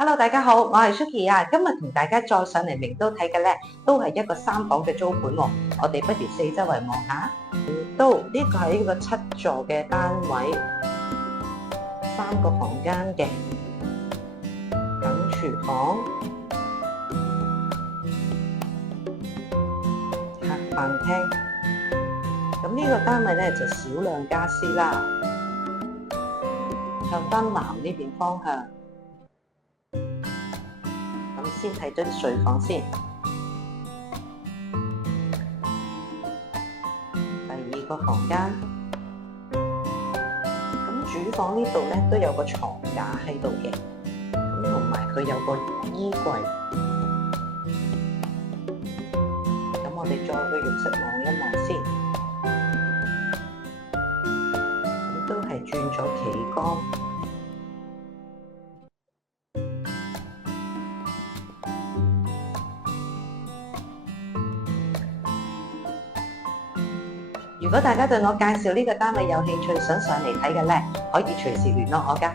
Hello，大家好，我係 Suki 啊，今日同大家再上嚟名都睇嘅咧，都係一個3房嘅租盤喎。我哋不如四周圍望下。都呢個係一個7座嘅單位，3個房間嘅，等廚房、客飯廳。咁呢個單位咧就少量家私啦，向翻南呢邊方向。咁先睇咗啲睡房先。第2個房間，咁主房呢度咧都有個床架喺度嘅，咁同埋佢有個衣櫃。咁我哋再去浴室望一望先，咁都係轉咗企缸。如果大家對我介紹呢個單位有興趣，想上嚟睇嘅咧，可以隨時聯絡我㗎。